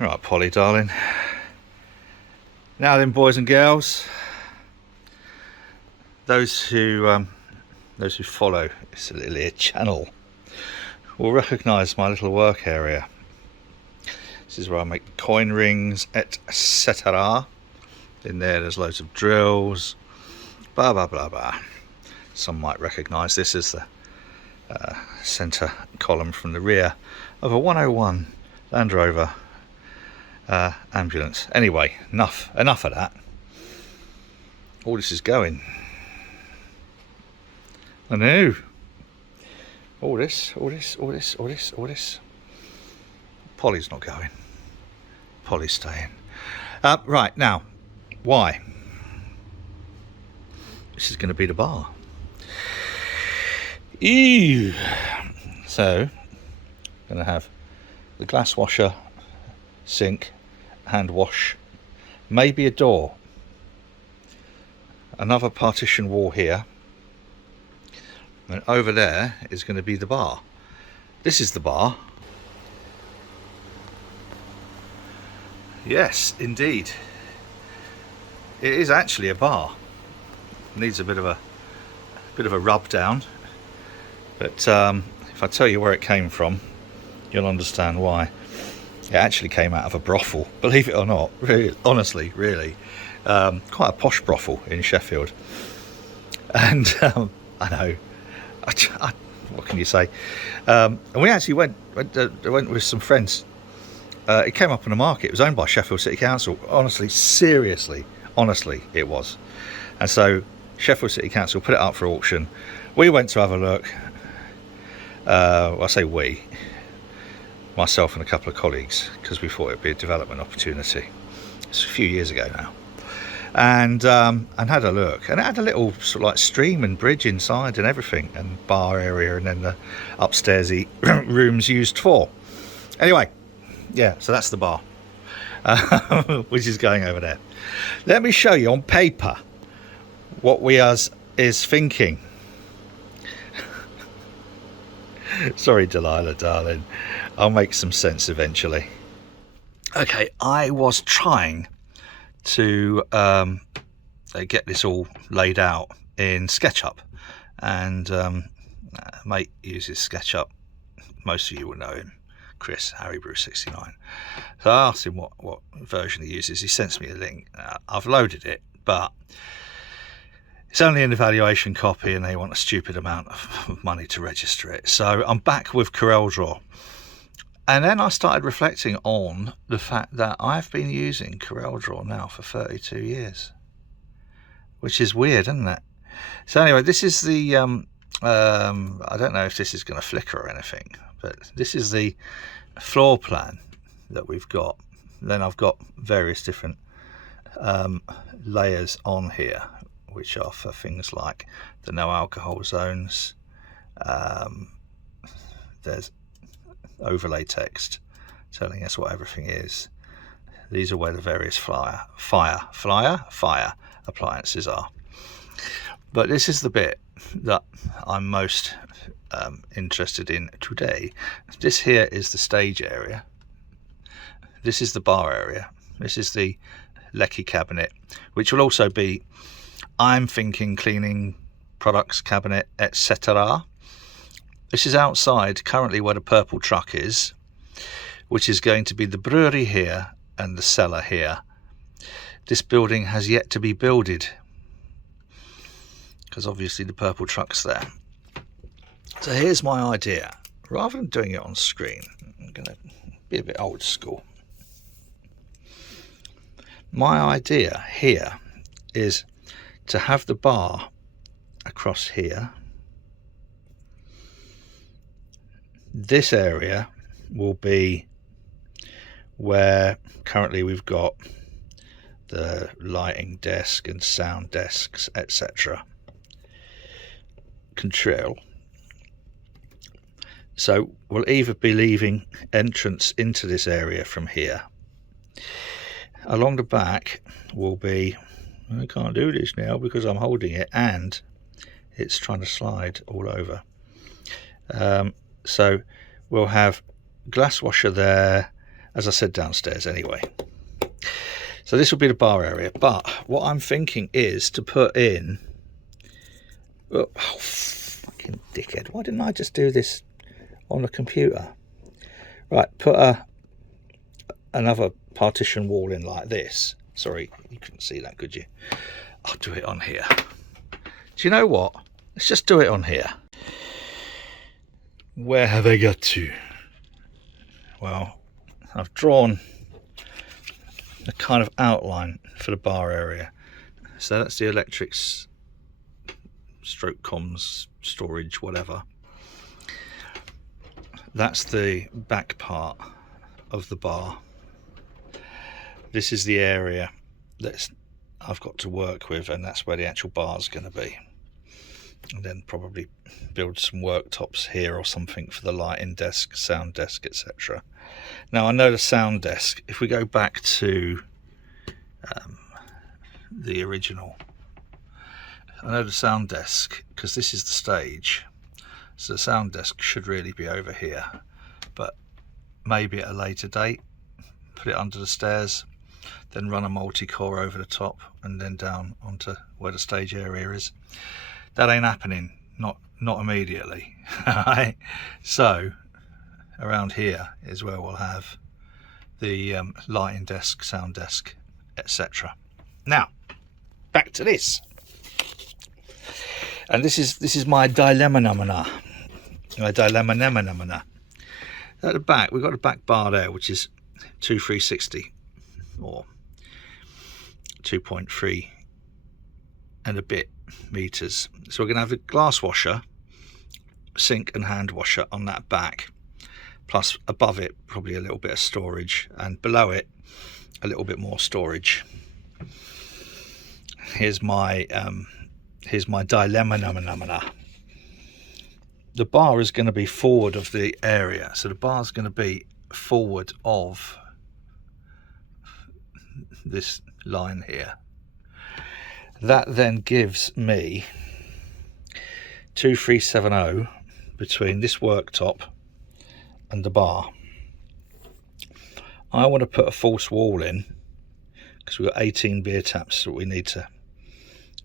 Right, Polly, darling. Now then, boys and girls, those who follow this little here channel will recognise my little work area. This is where I make coin rings, etc. In there's loads of drills, blah blah blah blah. Some might recognise this as the centre column from the rear of a 101 Land Rover ambulance. Anyway, enough of that. All this is going. I know. All this. Polly's not going. Polly's staying. Right, now, why? This is going to be the bar. Ew. So, I'm going to have the glass washer, sink, hand wash, maybe a door, another partition wall here, and over there is going to be the bar. This is the bar. Yes, indeed. It is actually a bar. Needs a bit of a rub down, but if I tell you where it came from, you'll understand why. It actually came out of a brothel, believe it or not. Really, honestly, really, quite a posh brothel in Sheffield. And I know, what can you say? And we actually went with some friends. It came up on the market. It was owned by Sheffield City Council. Honestly, seriously, honestly, it was. And so Sheffield City Council put it up for auction. We went to have a look. I say we, myself and a couple of colleagues, because we thought it'd be a development opportunity. It's a few years ago now, and had a look, and it had a little sort of like stream and bridge inside and everything, and bar area, and then the upstairsy rooms used for. Anyway, yeah, so that's the bar, which is going over there. Let me show you on paper what we is thinking. Sorry, Delilah, darling. I'll make some sense eventually. Okay, I was trying to get this all laid out in SketchUp, and mate uses SketchUp. Most of you will know him, Chris, HarryBrew69. So I asked him what version he uses. He sends me a link. I've loaded it, but it's only an evaluation copy, and they want a stupid amount of money to register it. So I'm back with CorelDRAW. And then I started reflecting on the fact that I've been using CorelDRAW now for 32 years, which is weird, isn't it? So anyway, this is the, I don't know if this is going to flicker or anything, but this is the floor plan that we've got. Then I've got various different layers on here, which are for things like the no alcohol zones. There's overlay text telling us what everything is. These are where the various fire appliances are. But this is the bit that I'm most interested in today. This here is the stage area. This is the bar area. This is the lecky cabinet, which will also be, I'm thinking, cleaning products cabinet, etc. This is outside currently where the purple truck is, which is going to be the brewery here and the cellar here. This building has yet to be builded, because obviously the purple truck's there. So here's my idea. Rather than doing it on screen, I'm going to be a bit old school. My idea here is to have the bar across here. This area will be where currently we've got the lighting desk and sound desks, etc. Control. So we'll either be leaving entrance into this area from here. Along the back will be, I can't do this now because I'm holding it and it's trying to slide all over. So we'll have glass washer there, as I said, downstairs anyway. So this will be the bar area, but what I'm thinking is to put in, oh fucking dickhead, why didn't I just do this on the computer? Right, put another partition wall in like this. Sorry, you couldn't see that, could you? I'll do it on here. Do you know what? Let's just do it on here. Where have I got to? Well, I've drawn a kind of outline for the bar area. So that's the electrics, stroke comms, storage, whatever. That's the back part of the bar. This is the area that I've got to work with, and that's where the actual bar is going to be. And then probably build some worktops here or something for the lighting desk, sound desk, etc. Now I know the sound desk, if we go back to the original, I know the sound desk, because this is the stage, so the sound desk should really be over here, but maybe at a later date put it under the stairs, then run a multi-core over the top and then down onto where the stage area is. That ain't happening, not immediately. So around here is where we'll have the lighting desk, sound desk, etc. Now back to this, and this is my dilemma. At the back we've got a back bar there, which is 2360 or 2.3 and a bit meters. So we're going to have a glass washer, sink and hand washer on that back, plus above it probably a little bit of storage, and below it a little bit more storage. Here's my dilemma. The bar is going to be forward of the area, so the bar is going to be forward of this line here. That then gives me 2370 between this worktop and the bar. I want to put a false wall in because we've got 18 beer taps that we need to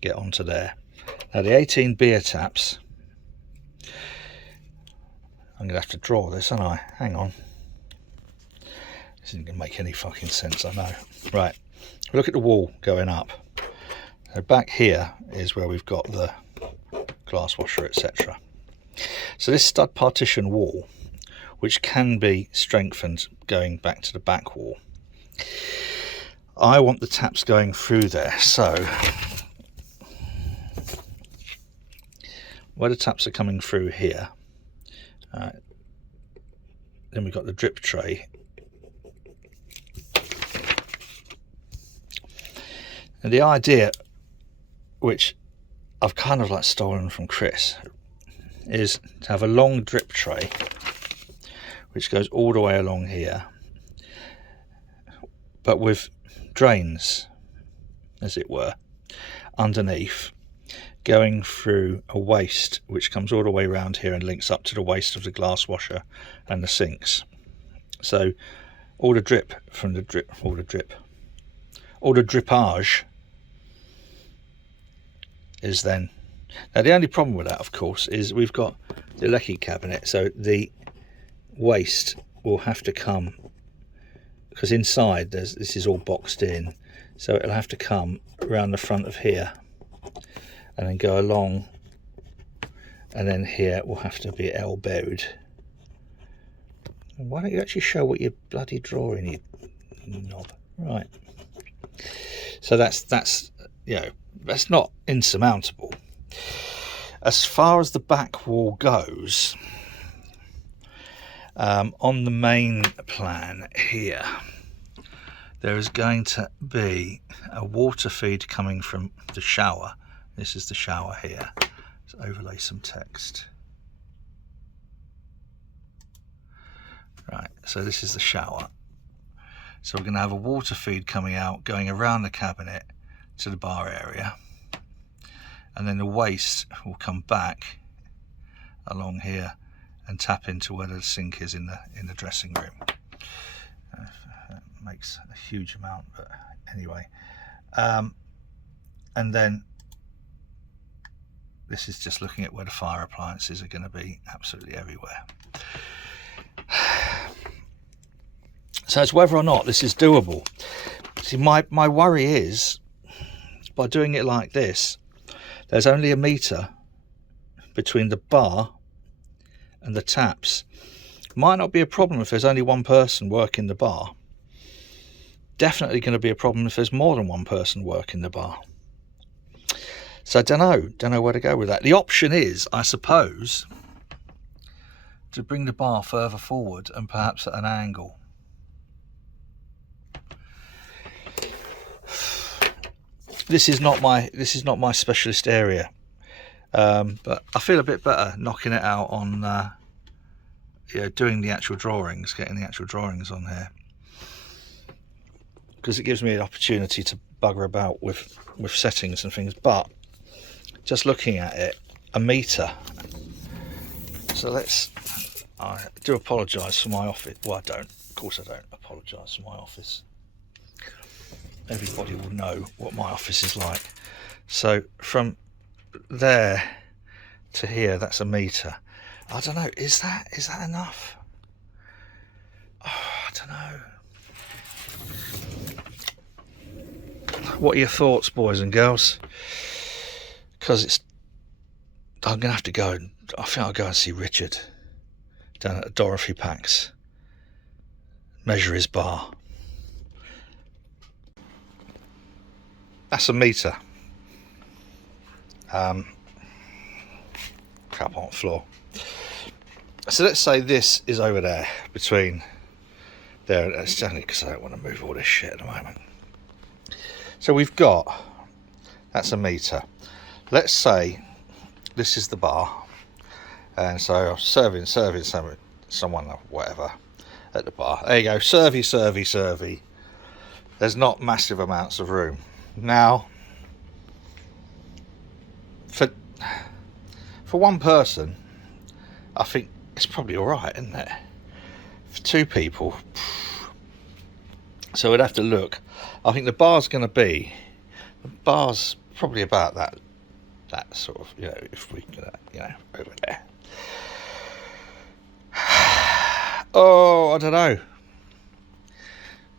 get onto there. Now the 18 beer taps, I'm going to have to draw this, aren't I? Hang on. This isn't going to make any fucking sense, I know. Right, look at the wall going up. So back here is where we've got the glass washer, etc. So this stud partition wall, which can be strengthened going back to the back wall, I want the taps going through there. So where the taps are coming through here, then we've got the drip tray, and the idea, which I've kind of like stolen from Chris, is to have a long drip tray which goes all the way along here, but with drains, as it were, underneath, going through a waste which comes all the way around here and links up to the waste of the glass washer and the sinks. So all the drip from the all the drippage is then. Now the only problem with that, of course, is we've got the lecky cabinet, so the waste will have to come, because inside this is all boxed in, so it'll have to come around the front of here and then go along, and then here will have to be elbowed. Why don't you actually show what you're bloody drawing, you knob? Right, so that's you know, that's not insurmountable. As far as the back wall goes, on the main plan here, there is going to be a water feed coming from the shower. This is the shower here. Let's overlay some text. Right, so this is the shower. So we're going to have a water feed coming out, going around the cabinet to the bar area, and then the waste will come back along here and tap into where the sink is in the dressing room. makes a huge amount, but anyway. And then this is just looking at where the fire appliances are going to be, absolutely everywhere. So it's whether or not this is doable. See, my worry is, by doing it like this, there's only a metre between the bar and the taps. Might not be a problem if there's only one person working the bar. Definitely going to be a problem if there's more than one person working the bar. So I don't know where to go with that. The option is, I suppose, to bring the bar further forward and perhaps at an angle. This is not my specialist area, but I feel a bit better knocking it out on doing the actual drawings, getting the actual drawings on here, because it gives me an opportunity to bugger about with settings and things. But just looking at it, a metre. So I do apologise for my office. Well, I don't. Of course I don't apologise for my office. Everybody will know what my office is like. So from there to here, that's a metre. I don't know, is that enough? Oh, I don't know. What are your thoughts, boys and girls? Because I'm gonna have to go. I think I'll go and see Richard down at Dorothy Pack's, measure his bar. That's a metre. Crap on the floor. So let's say this is over there, between there. It's only because I don't want to move all this shit at the moment. So we've got, that's a metre. Let's say this is the bar, and so I'm serving someone or whatever at the bar. There you go, servy. There's not massive amounts of room. Now, for one person, I think it's probably all right, isn't it? For two people, so we'd have to look. I think the bar's probably about that sort of, if we over there. Oh, I don't know.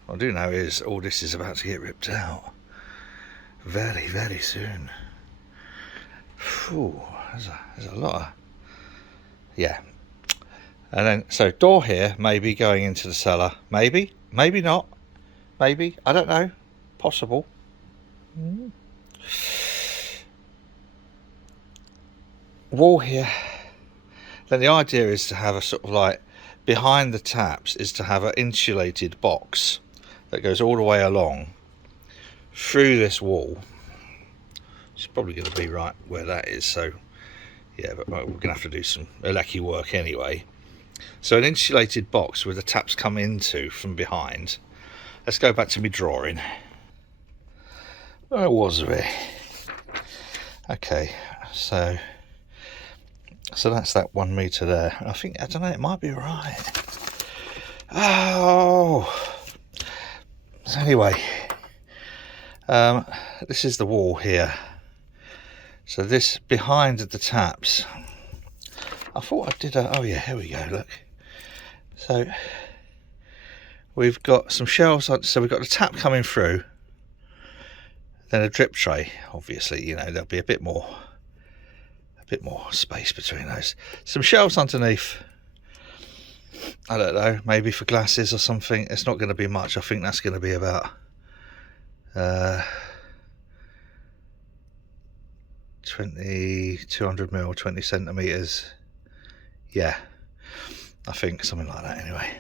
What I do know is all this is about to get ripped out very, very soon. Whew, there's a lot of, yeah. And then, so door here, maybe going into the cellar, maybe not, maybe, I don't know, possible. Wall here. Then the idea is to have a sort of like, behind the taps is to have an insulated box that goes all the way along through this wall. It's probably going to be right where that is, so yeah, but we're going to have to do some lecky work anyway. So an insulated box where the taps come into from behind. Let's go back to my drawing. Where was we? Okay, so that's that 1 metre there. I think, I don't know, it might be right. Oh, so anyway, this is the wall here. So this behind the taps, I thought I did oh yeah, here we go, look. So we've got some shelves on, so we've got the tap coming through, then a drip tray, obviously, there'll be a bit more space between those. Some shelves underneath, I don't know, maybe for glasses or something. It's not going to be much. I think that's going to be about 200 mil, 20 centimeters. Yeah, I think something like that anyway.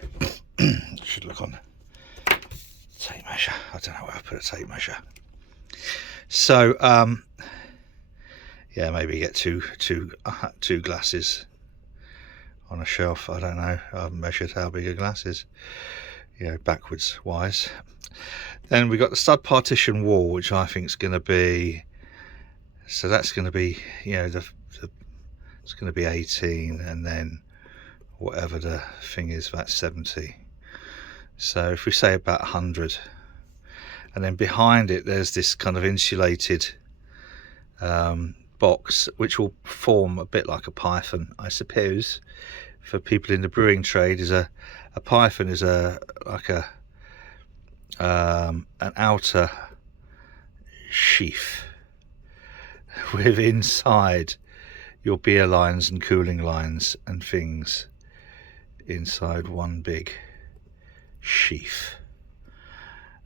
Should look on tape measure. I don't know where I put a tape measure. So yeah, maybe get two glasses on a shelf. I don't know, I haven't measured how big a glass is, backwards wise. Then we've got the stud partition wall, which I think is going to be, so that's going to be, it's going to be 18, and then whatever the thing is, that's 70. So if we say about 100, and then behind it there's this kind of insulated box which will form a bit like a python, I suppose. For people in the brewing trade, is a python is like an outer sheath with inside your beer lines and cooling lines and things inside one big sheath,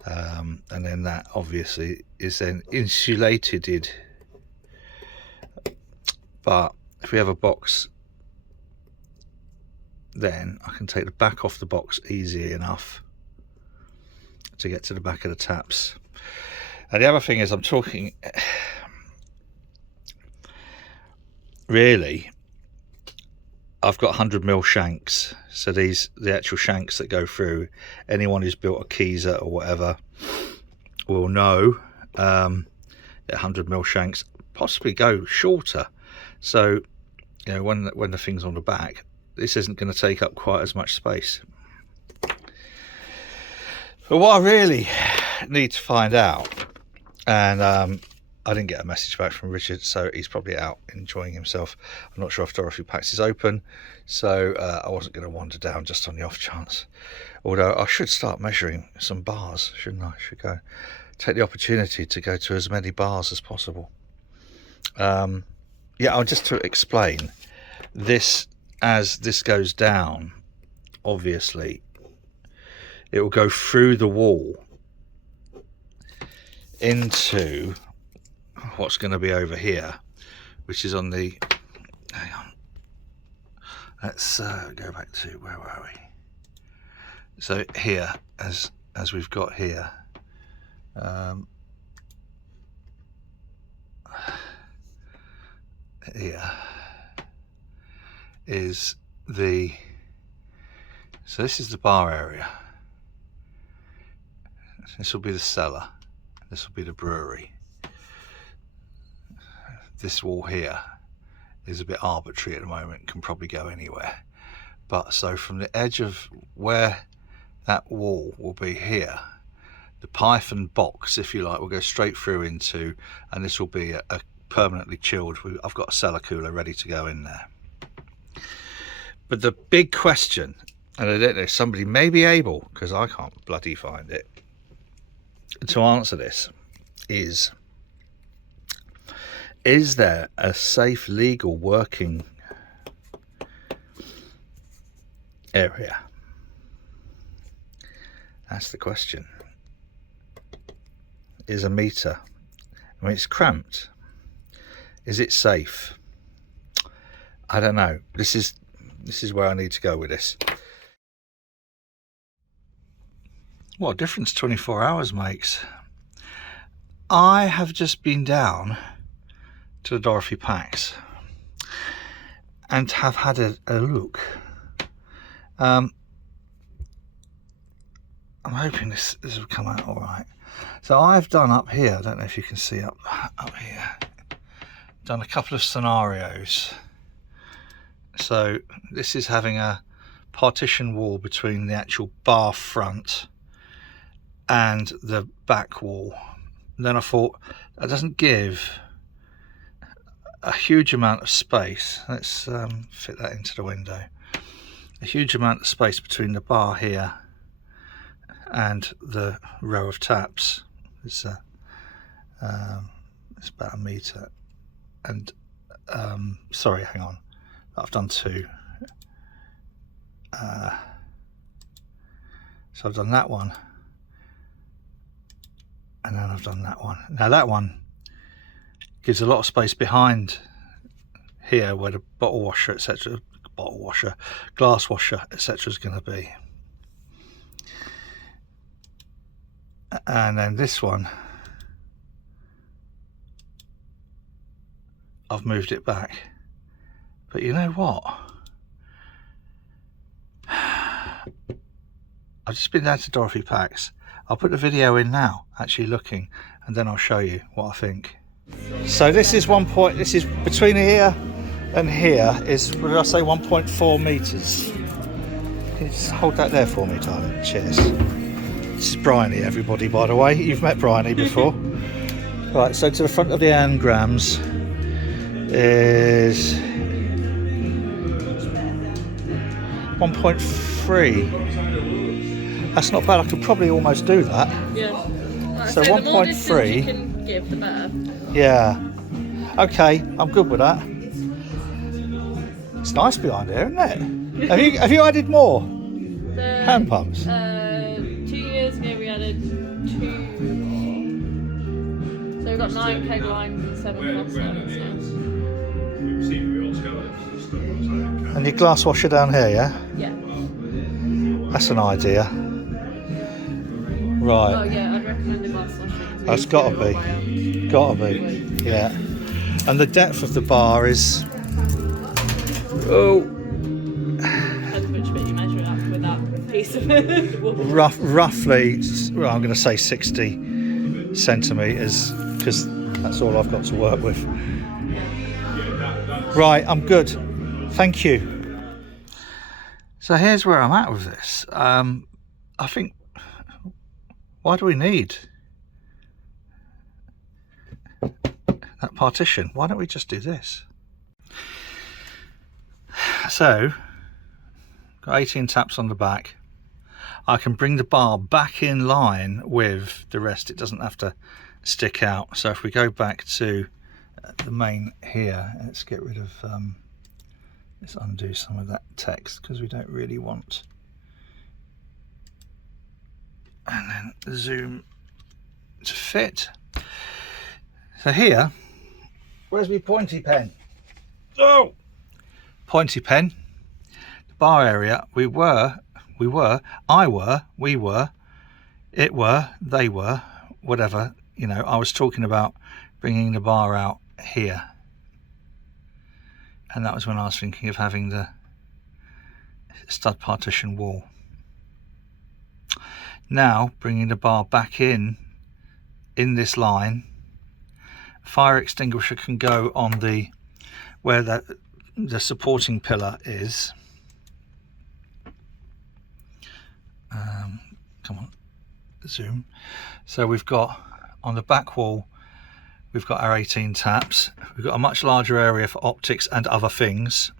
and then that obviously is then insulated. But if we have a box, then I can take the back off the box easy enough to get to the back of the taps. And the other thing is, I'm talking really, I've got 100mm shanks, so these the actual shanks that go through. Anyone who's built a Keezer or whatever will know that 100mm shanks possibly go shorter, so you know, when the thing's on the back, this isn't going to take up quite as much space. But what I really need to find out, and I didn't get a message back from Richard, so he's probably out enjoying himself. I'm not sure if Dorothy Packs is open, so I wasn't going to wander down just on the off chance. Although I should start measuring some bars, shouldn't I? Should go take the opportunity to go to as many bars as possible. Yeah, I'll just to explain this. As this goes down, obviously it will go through the wall into what's going to be over here, which is on the, hang on, let's go back to, where were we? So here, as we've got here, here is the, so this is the bar area, this will be the cellar, this will be the brewery. This wall here is a bit arbitrary at the moment, can probably go anywhere, but so from the edge of where that wall will be here, the python box, if you like, will go straight through into, and this will be a permanently chilled, I've got a cellar cooler ready to go in there. But the big question, and I don't know, somebody may be able, because I can't bloody find it, to answer this, is there a safe, legal, working area? That's the question. Is a meter, I mean, it's cramped. Is it safe? I don't know. This is where I need to go with this. What a difference 24 hours makes. I have just been down to the Dorothy Packs and have had a look. I'm hoping this will come out all right. So I've done up here, I don't know if you can see up here, done a couple of scenarios. So this is having a partition wall between the actual bar front and the back wall. And then I thought, that doesn't give a huge amount of space. Let's fit that into the window. A huge amount of space between the bar here and the row of taps. It's about a metre. And sorry, hang on, I've done two. So I've done that one, and then I've done that one. Now that one gives a lot of space behind here where the bottle washer, etc., glass washer, etc. is going to be. And then this one, I've moved it back. But you know what? I've just been down to Dorothy Packs. I'll put the video in now, actually looking, and then I'll show you what I think. So this is this is between here and here is, what did I say, 1.4 meters. Can you just hold that there for me, darling? Cheers. This is Bryony, everybody, by the way. You've met Bryony before. Right, so to the front of the anagrams is 1.3. That's not bad. I could probably almost do that. Yeah. Like So I say, the more distance 1.3. you can give, the better. Yeah. Okay, I'm good with that. It's nice behind here, isn't it? Have you added more hand pumps? 2 years ago we added 2 more. So we've got 9 keg lines and 7 pumps now. And your glass washer down here, yeah? Yeah. That's an idea. Right. Oh yeah, I'd recommend a glass washer. That's gotta be. Gotta be. Yeah. And the depth of the bar is... Oh. Depends which bit you measure it up with that piece of wood. Roughly, well, I'm going to say 60 centimetres, because that's all I've got to work with. Right, I'm good. Thank you. So here's where I'm at with this. I think, why do we need that partition? Why don't we just do this? So, got 18 taps on the back. I can bring the bar back in line with the rest. It doesn't have to stick out. So if we go back to the main here, let's get rid of, let's undo some of that text because we don't really want. And then zoom to fit. So here, where's my pointy pen? Oh! Pointy pen, the bar area, we were, it were, they were, whatever, you know, I was talking about bringing the bar out here. And that was when I was thinking of having the stud partition wall. Now, bringing the bar back in this line, fire extinguisher can go on the, where the supporting pillar is. Come on, zoom. So we've got on the back wall, we've got our 18 taps. We've got a much larger area for optics and other things.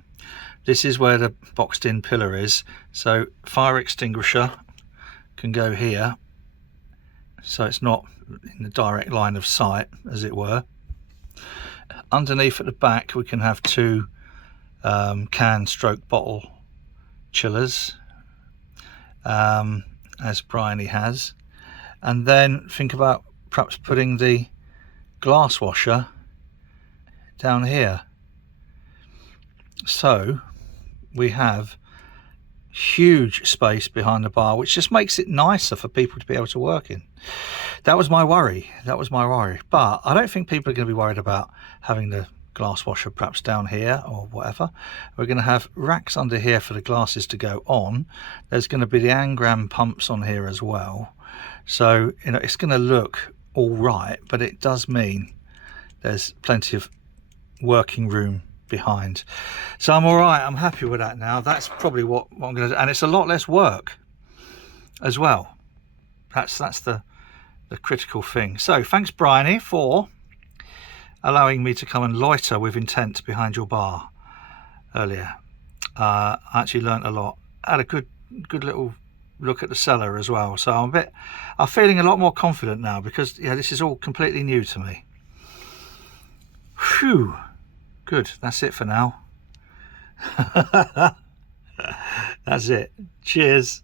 This is where the boxed in pillar is. So fire extinguisher can go here. So it's not in the direct line of sight, as it were. Underneath at the back, we can have 2 can stroke bottle chillers, as Bryony has, and then think about perhaps putting the glass washer down here. So we have huge space behind the bar, which just makes it nicer for people to be able to work in. That was my worry. But I don't think people are going to be worried about having the glass washer perhaps down here or whatever. We're going to have racks under here for the glasses to go on. There's going to be the anagram pumps on here as well. So, you know, it's going to look all right, but it does mean there's plenty of working room behind. So I'm all right. I'm happy with that now. That's probably what I'm going to do. And it's a lot less work as well. That's the critical thing. So thanks, Bryony, for allowing me to come and loiter with intent behind your bar earlier. I actually learnt a lot. I had a good little look at the cellar as well. So I'm feeling a lot more confident now because yeah, this is all completely new to me. Phew. Good. That's it for now. That's it. Cheers.